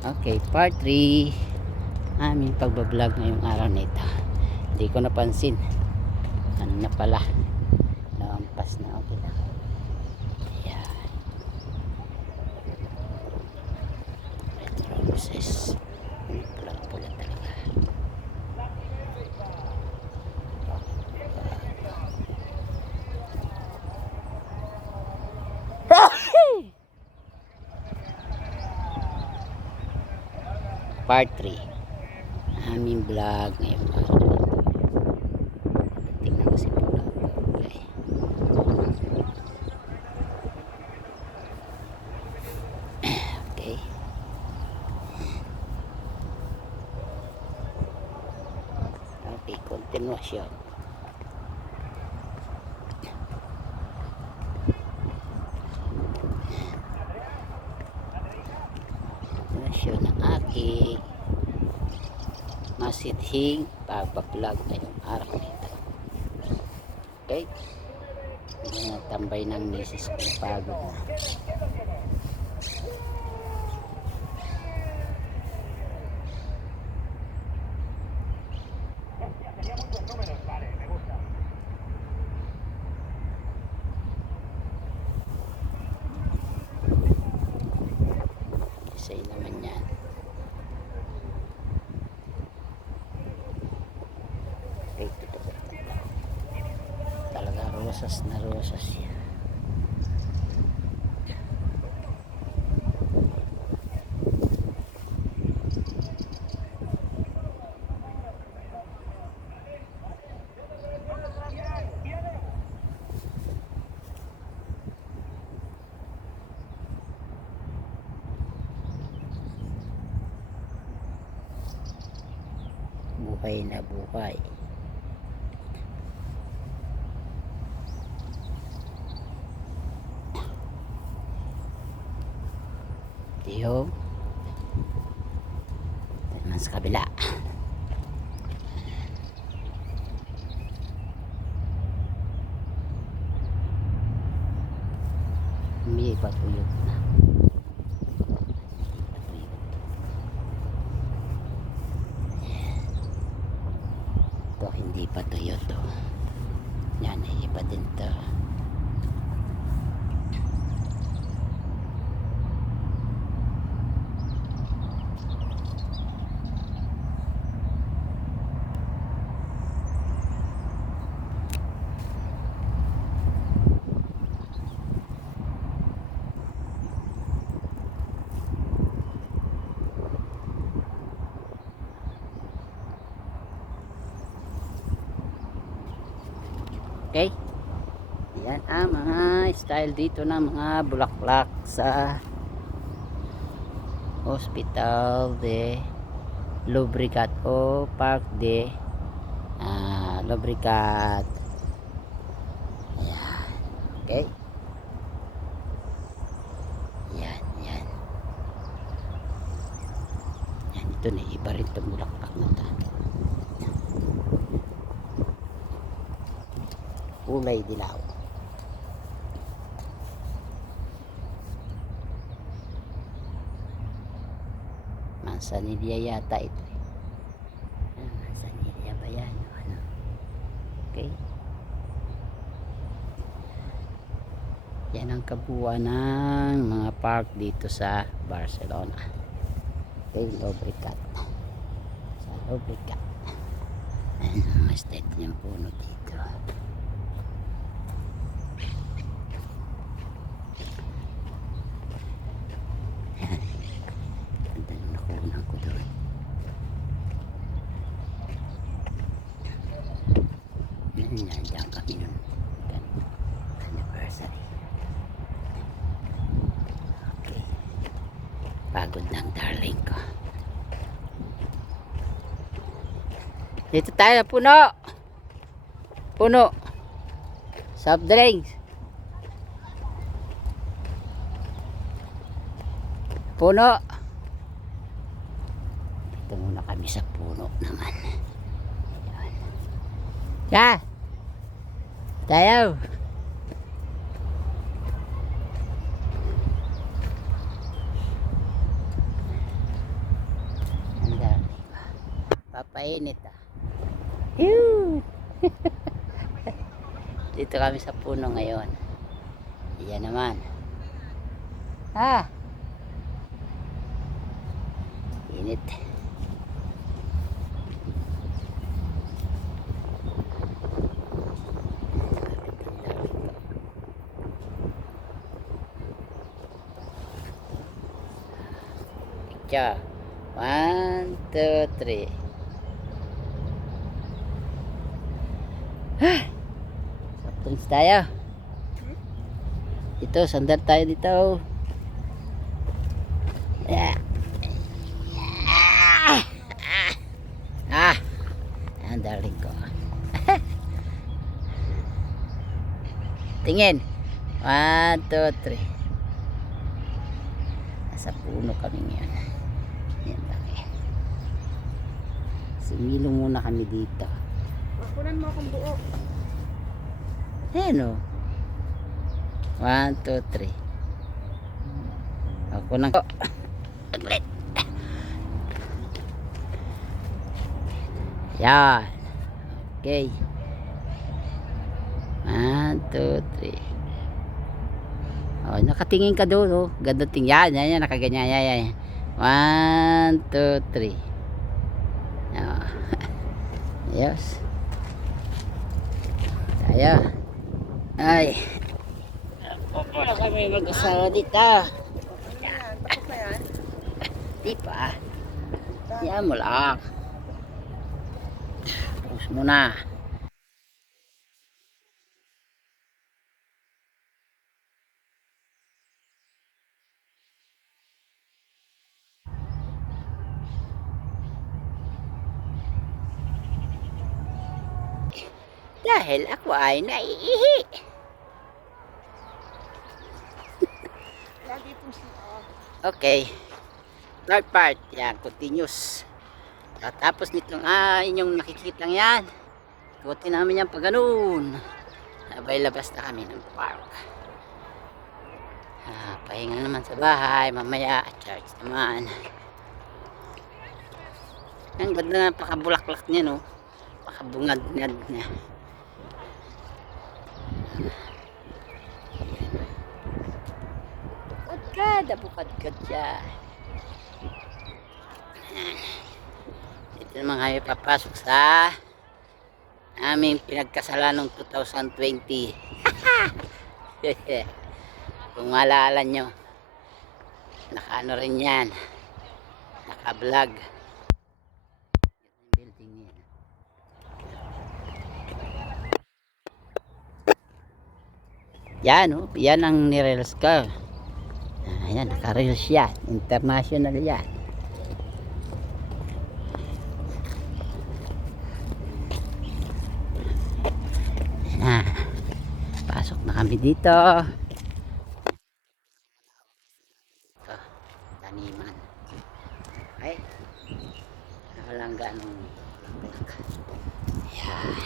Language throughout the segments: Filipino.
Okay, part 3 aming pagbablog ngayong araw na ito. Hindi ko napansin ano na pala, naampas na. Okay lang. Ayan, retroces pula pula talaga. Part 3 aming vlog ngayong araw na ito. Tingnan ko si pula. Okay. Okay. Okay, continuation. Continuation ng aking masithing pagbablog ngayong araw na ito. Okay. Tambay ng misis ko, pagod na. Say naman yan. Okay, tutupo talaga, rosas na rosas yan. Buhay na buhay. Tiyo. Naman sa kabila. May patuyot na. Ito hindi pa tuyot to. Yan, iba din to. Okay. Yan ang mga style dito ng mga bulaklak sa Hospital de Llobregat o Park de Llobregat. Yan. Okay. Yan, yan. Yan, ito na iba rin itong bulaklak na ito. Kulay dilaw. Mansanilla yata ito. Mansanilla ba yan? Ano? Okay. Yan ang kabuuan ng mga park dito sa Barcelona. Okay, Llobregat. Sa Llobregat. Ayan ang mga style niyang puno dito. Nandiyan kami nun anniversary. Okay, pagod ng darling ko. Dito tayo, puno soft drinks, puno. Dito muna kami sa puno naman. Ya tayo. Papainit ah. Ew! Dito kami sa puno ngayon. Iyan naman. Ah! Init. Picture. 1, 2, 3. Soft drinks tayo. Dito, sandal tayo dito. Yeah. Ang darling ko. Tingin. 1, 2, 3. Nasa puno kami ngayon. Yan laki. Sumilong muna kami dito. Kunan mo akong buo. Ayan o. 1, 2, 3. Ako nang ko. Aglit. Yan. Okay. 1, 2, 3. Oh, nakatingin ka doon, oh. Ganda tingin. Yan, nakaganyan. Yan. 1, 2, 3. Oh. Yes. Tayo. Ay. Wala kami mag-asawa dito. Ano yan? Tapos na yan? Di pa. Yan mo lang. Tapos muna. Dahil ako ay naiihi. Lagi itong siya. Okay. Third part. Yan, continuous. Tapos nitong inyong nakikitang yan. Ikutin namin yan pag ganun. Sabay labas na kami ng park. Pahinga naman sa bahay. Mamaya, charge naman. Ang ganda na pakabulaklak niya, no? Pakabungad-ngad niya. Bukad-kad siya. Dito naman kami papasok sa aming pinagkasalan noong 2020. Kung maalala nyo, naka-ano rin yan, naka-vlog. Building yan. Yan, oh, yan ang nirels ko. Ayan, naka-reels yan. International yan. Ayan. Pasok na kami dito. Ito, taniman. Ay, walang ganong ayan.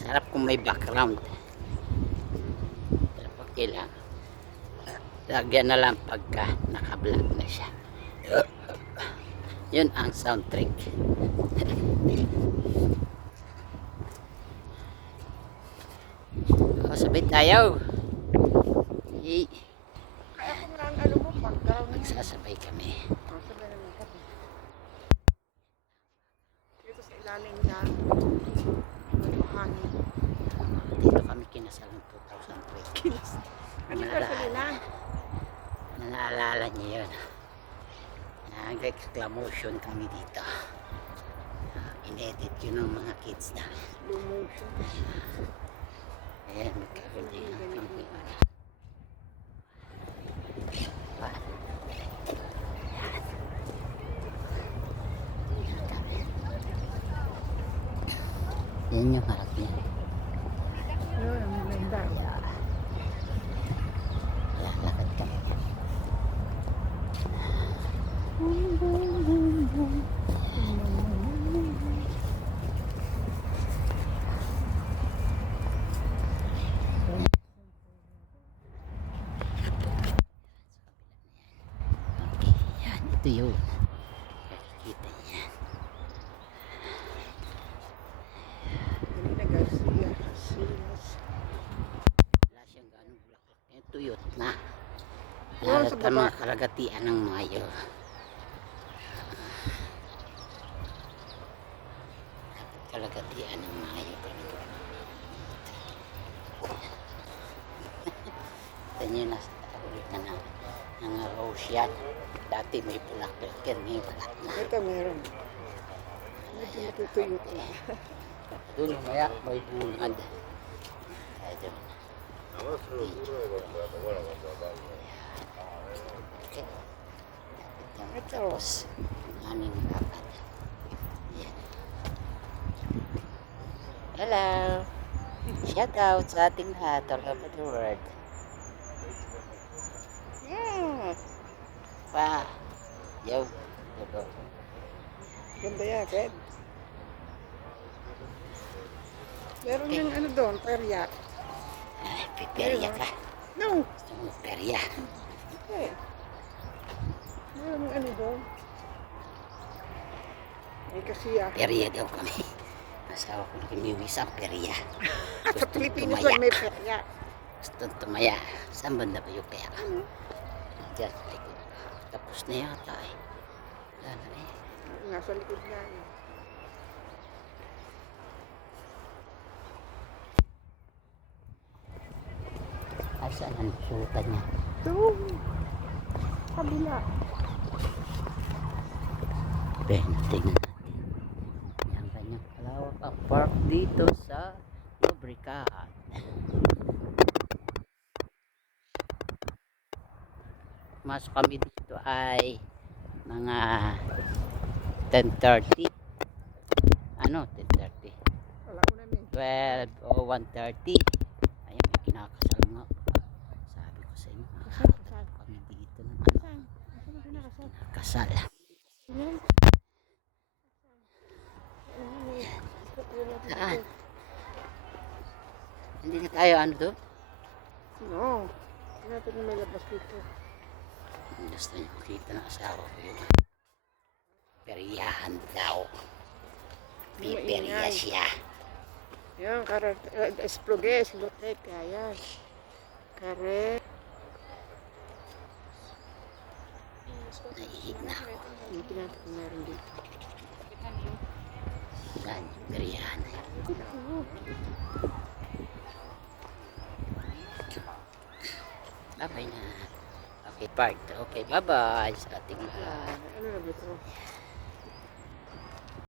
Sarap kung may background. Lang lagyan na lang pagka naka-vlog na siya. Yun ang soundtrack. Sabay tayo. Kaya kung nga ang ano mo, background mo. Magsasabay kami. Sabay naman kami. Dito sa ilalim niya. Hangin. Dito kami kinasal ng 2003. Ano ka sa nila? Naalala niyo yun. Nag-exclamation kami dito. In-edit yun ng mga kids na. Slow motion. Ayan, magkakaroon kami. Yan yung harap niya. Yun, ang maganda. Lakad kami. Okay, yan. Ito yun. Na. Doon sa Nalat ang baba. mga kalagatian ng Mayo. Kalagatian ng Mayo. Ito nyo na sa ulit na rose yan. Dati may bulaklak yan, ngayon wala na. Ito meron. Medyo natutuyo na. Doon mamaya may bungad. Kaya doon. Okay. Tapos, aming dapat. Yan. Hello. Shout out sa ating lahat all over the world. Yeah. Pa. Yo. Yo. Ganda yan, Fred. Meron yung ano doon, perya. Ay, piperya ka. No. Gusto mo perya. Eh. Meron yung ano doon. Ay kasi Perya daw kami. Asawa ko nagimiwis ang perya. sa Gusto Pilipinas tumaya. lang may perya. Gusto tumaya. Saan banda ba yung pera? Diyan sa likod. Tapos na yata eh. Wala na eh. Nasa likod niya. Eh. Ay, saan ang sultan niya? Doon. Kabila. Ben, tingnan natin. Yan kanyang kalawak ang park dito sa Lubricat. Masok kami dito ay mga 10:30. Ano, 10:30? Wala ko na eh. 12 o 1:30. Ayun, may kinakasal nga. Sabi ko sa inyo, makakatag kami dito ng ano, Saan? Saan ang kinakasal? kasal. Yan. Saan? Hindi na tayo ano doon? No. Hindi natin na may labas dito. Gusto niyo makita ng asawa ko yung peryahan daw. May perya Maingay. siya. Yan, espluges, loteca, yan. Kare. Naihig na ako. Yung tinatapos na meron dito. Saan yung peryahan? Bye-bye na. Okay, park. Okay, bye-bye sa ating lahat. Ano na ba ito?